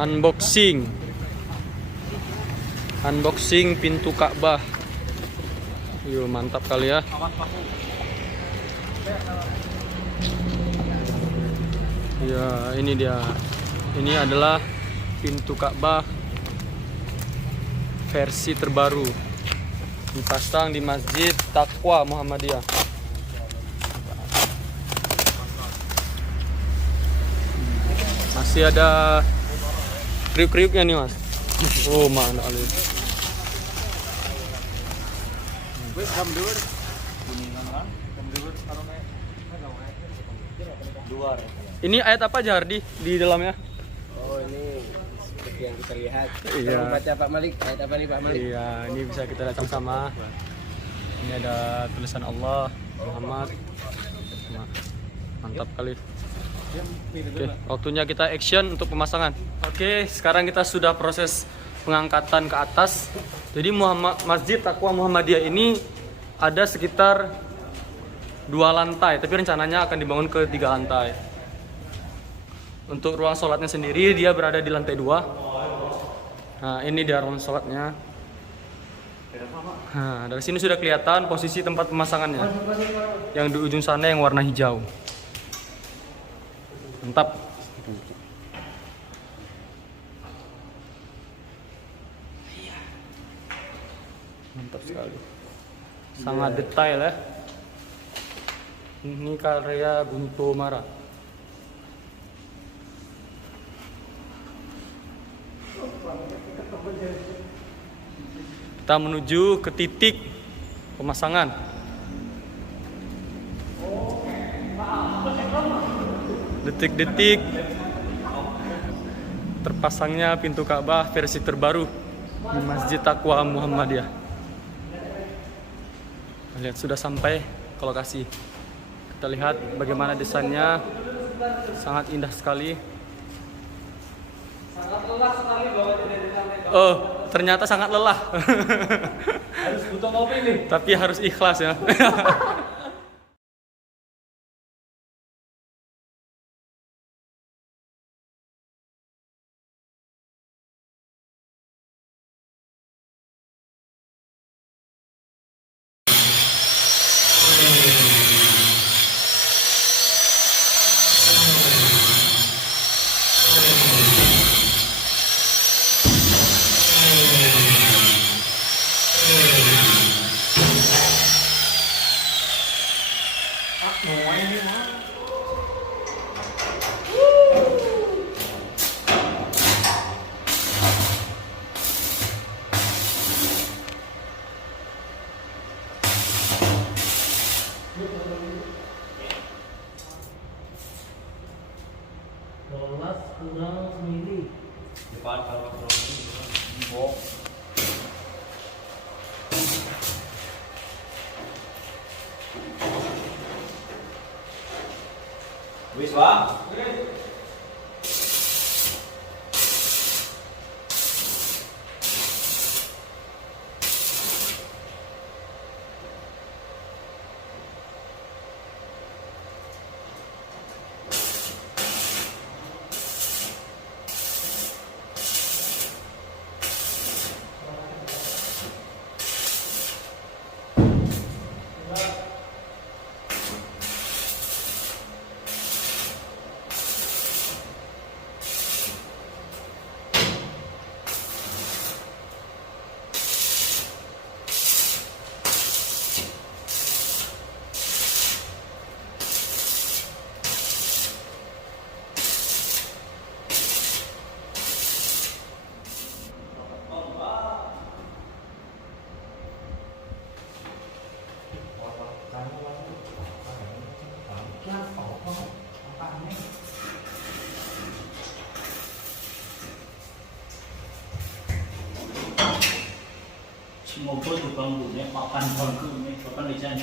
Unboxing pintu Ka'bah. Yuk, mantap kali ya. Ya, ini dia. Ini adalah pintu Ka'bah versi terbaru. Dipasang di Masjid Taqwa Muhammadiyah. Masih ada kriuk-kriuknya nih, Mas. Oh, mana kali. Ini ayat apa aja, Hardi, di dalamnya? Oh, ini seperti yang kita lihat. Iya. Tolong baca Pak Malik. Ayat apa nih Pak Malik? Iya, ini bisa kita lihat sama-sama. Ini ada tulisan Allah, Muhammad. Mantap kali. Oke, waktunya kita action untuk pemasangan. Oke, sekarang kita sudah proses pengangkatan ke atas. Jadi Masjid Taqwa Muhammadiyah ini ada sekitar 2 lantai, tapi rencananya akan dibangun ke 3 lantai. Untuk ruang sholatnya sendiri dia berada di lantai 2. Nah, ini dia ruang sholatnya. Nah, dari sini sudah kelihatan posisi tempat pemasangannya. Yang di ujung sana yang warna hijau. Mantap. Mantap sekali. Sangat detail ya. Ini karya Gunto Mara. Kita menuju ke titik pemasangan. Detik-detik terpasangnya pintu Ka'bah versi terbaru di Masjid Taqwa Muhammadiyah. Lihat, sudah sampai ke lokasi. Kita lihat bagaimana desainnya, sangat indah sekali. Sangat lelah sekali bahwa oh, ternyata sangat lelah. Harus butuh kopi nih. Tapi harus ikhlas ya. Wis, Bang. Một phút từ con đủ nhé, họ ăn còn cứ nhé, có con lấy chân.